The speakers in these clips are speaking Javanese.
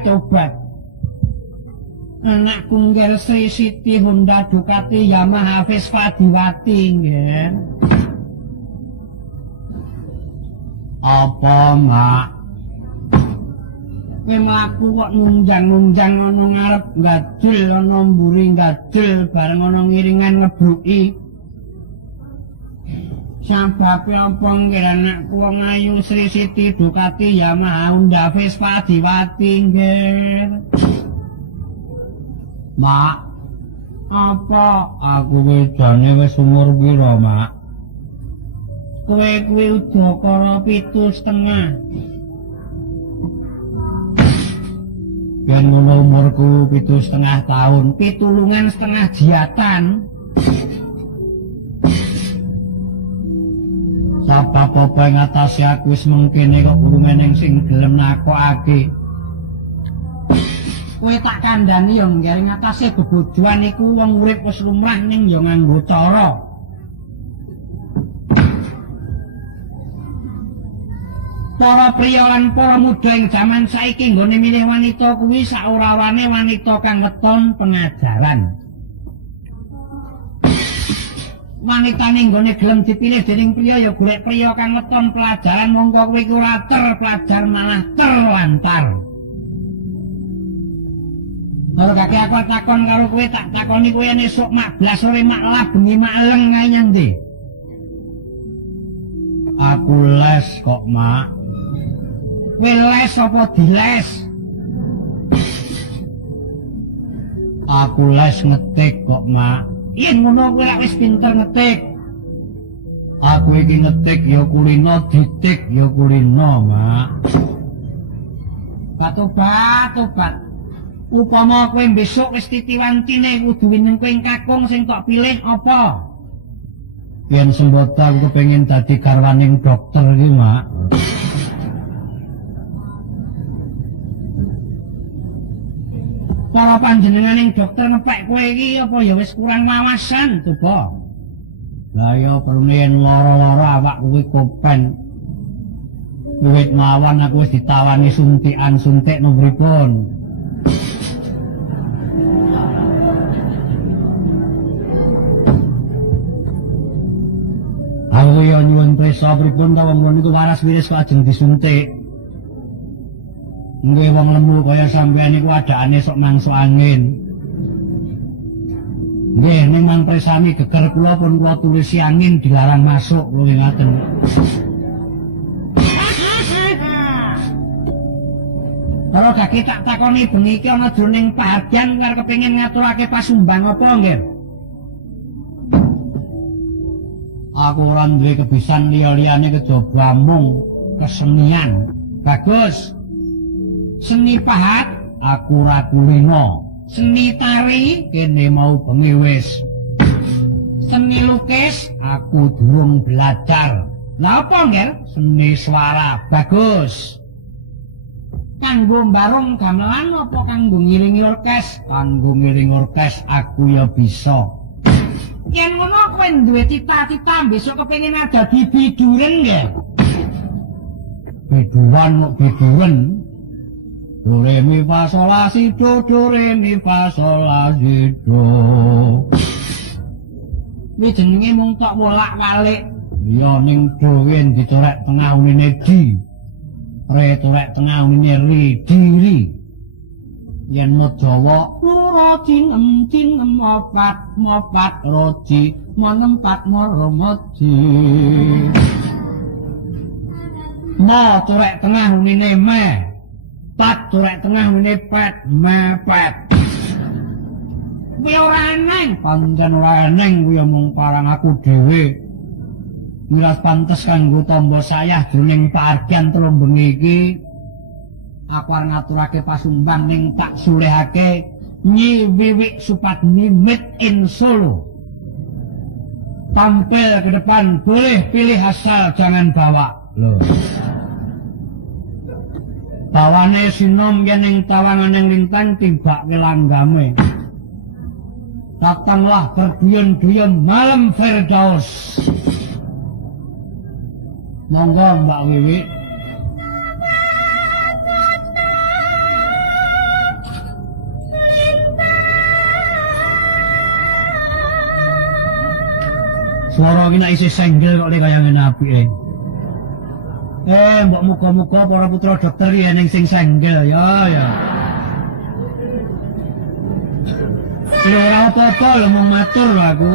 Tobat. Anak Kungger Sri Siti Honda Ducati Yamaha Vespa Diwati nggih. Apa, Mak? Kowe mlaku kok nunjang-nunjang ana ngarep gadul ana mburi gadul bareng ana ngiringan ngebruki. Sababe apa nggih anakku wong ayu Sri Siti Ducati Yamaha Honda Vespa Diwati nggih. Mak, apa aku wedane wis umur pira, Mak? Kowe kuwi udakara 7,5. Yen ngono umurku 7,5 tahun, pitulungan setengah jiatan. Sabab apa ing atase aku wis mengkene kok urung eneng sing gelem nakokake. Kowe tak kandhani ya nggih ing atase bebojoan iku wong urip wis lumrah ning ya nganggo cara. Para priya lan para muda ing jaman saiki nggone milih wanita kuwi saora-orane wanita kang weton pengajaran. Wanita ning nggone gelem dipilih dening priya ya golek priya kang weton pelajaran mongko kowe iku ora pelajar malah terlantar. Kalau kaki aku takon karo kowe tak takoni kowe esuk mak blas sore mak lah bengi mak leng kae nyang ndi? Aku les kok, Mak. Kowe les apa diles? Aku les ngetik kok, Mak. Yen ngono kowe lak wis pinter ngetik. Aku iki ngetik ya kulino, ditik ya kulino, Mak. Tobat. Upama kowe besok wis titiwantine kudu wineng kowe kakung sing tok pilih apa? Yen sembota aku kepengin dadi garwaning dokter iki, Mak. Para panjenenganing dokter ngepek kowe iki apa ya wis kurang wawasan, coba. Lah ya perlu yen lara-lara awak kuwi kopen. Wiwit mawon aku wis ditawani suntik nomoripun. Aku ya nyuwun prisa pripun ta wong niku waras wiris kok ajeng disuntik. Nggih wong lemu kaya sampeyan niku adakane sok mangsa angin. Nggih ning mang presami geger kula pun kula tulisi angin dilarang masuk lho ngaten. Kalau kaki tak takoni bengi iki ana jroning pahargyan karo kepengin ngaturake pasumban apa nggih? Aku ora duwe kebisan liya-liyane kejaba mung kesenian. Bagus. Seni pahat aku ora kulino. Seni tari kene mau bengi wis. Seni lukis aku durung belajar. Lah apa nggih? Seni swara. Bagus. Kanggo mbarung gamelan apa kanggo ngiringi orkes? Kanggo ngiringi orkes aku ya bisa. Yen ngono kowe duwe cita-cita besok kepengin dadi biduren nggih. Biduran kok biduren. Do re mi fa sol la si do mi fa sol la si do. Kuwi jenenge mung tok wolak-walik. Ya ning do yen dicorek tengah unine di. Re corek tengah unine ri diri. Yen mo Jawa ora cinem mopat roji monempat moromoji mo corek tengah unine me pat corek tengah unine pet mepet kuwi ora eneng pancen ora eneng kuwi mung parang aku dhewe miras pantes kanggo tamba sayah jroning paargyan telung bengi iki. Aku arep ngaturake pasumban ning tak sulehake Nyi Wiwik Supadni Made in Solo. Tampil ke depan, boleh pilih asal jangan bawa. Loh. Tawane sinom yen ing tawanganing lintang tibake langgame. Datanglah berduyun-duyun malam Firdaus. Monggo Mbak Wiwi. Suara iki nek isih senggel kok kaya ngene apike. Mbok muga-muga para putra dokter yen sing senggel ya. Ya ora apa-apa lho mung matur lho aku.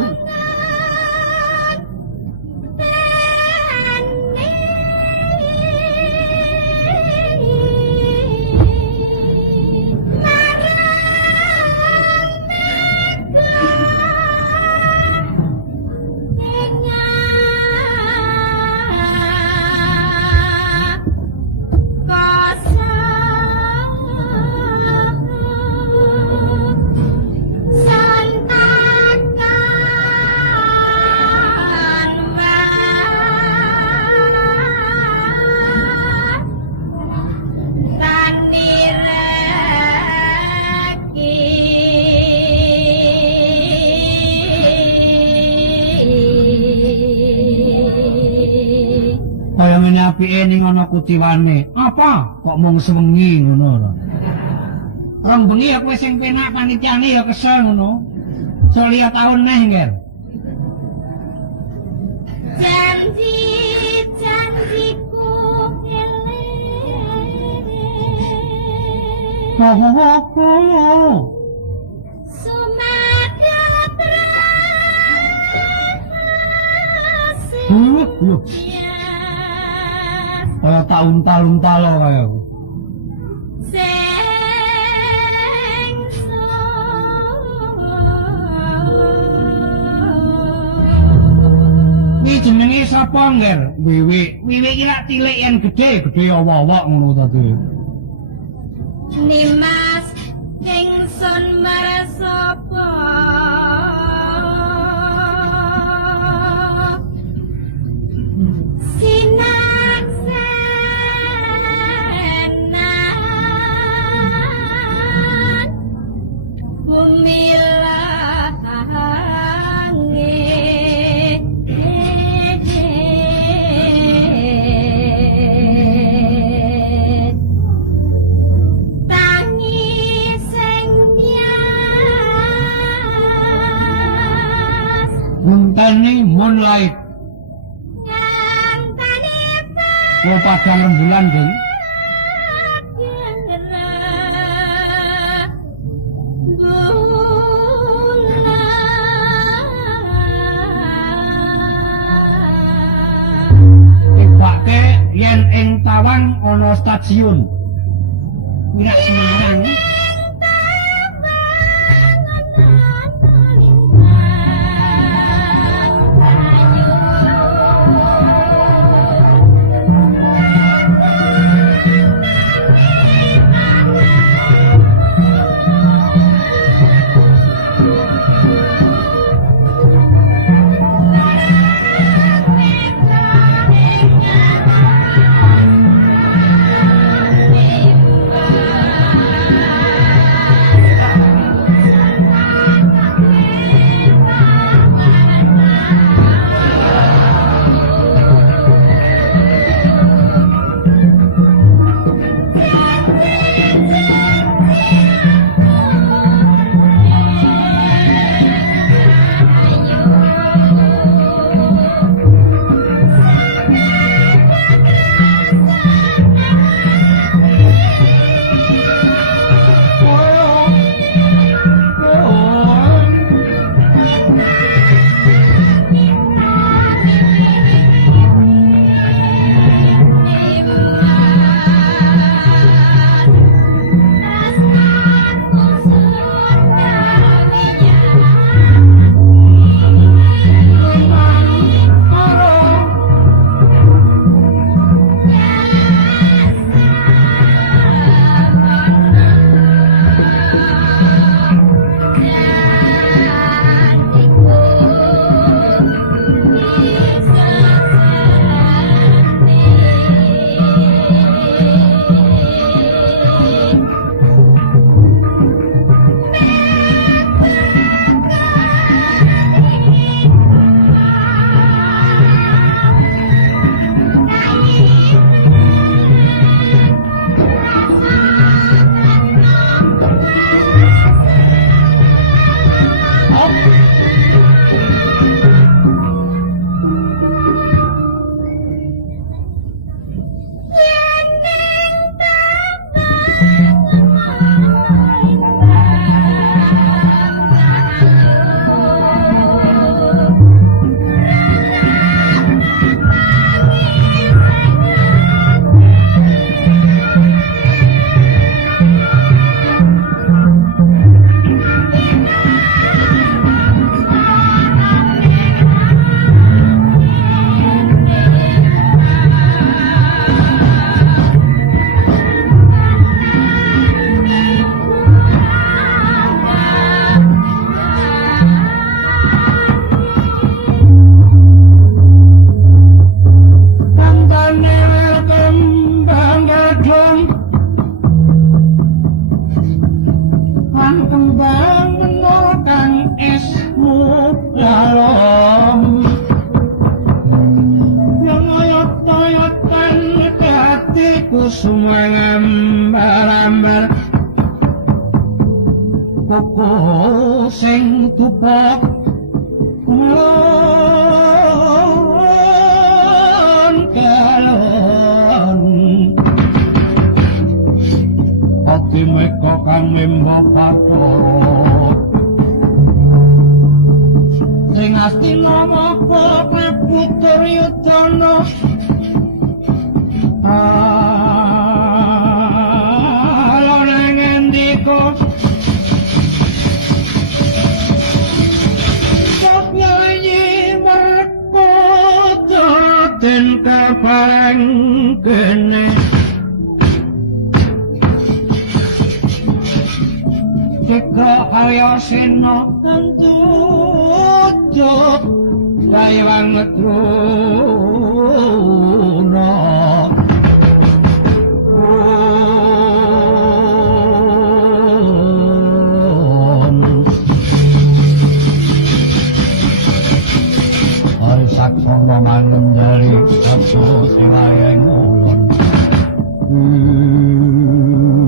Kaya ngene apike ning ana kutiwane. Apa? Kok mung sewengi ngono lho. Rong bengi aku wis sing penak panitiane ya kesel ngono. Solia taun neh, Nger. Janji-janjiku eling. Apa? Sumadatra. Kaya taun-talun-talo kaya aku. Iki jenenge sapa, Nger? Wiwi. Wiwi iki lak cilik yen gedhe awak-awak ngono ta, Dur. Nimas ingsun marsapa. Ngenteni moonlight. Ngenteni Oh padang rembulan, Ding. Tibake yen ing Tawang ana stasiun. Wirak Semarang. rambar kuku sing tupok ngon kalon ati meka kang memba patok sing astina maka putur yudana alona ngendika nyanyi merkoto den kapareng kene jika ayasena antujuk kayang truna saksana manjari sabda sing ayeng ulun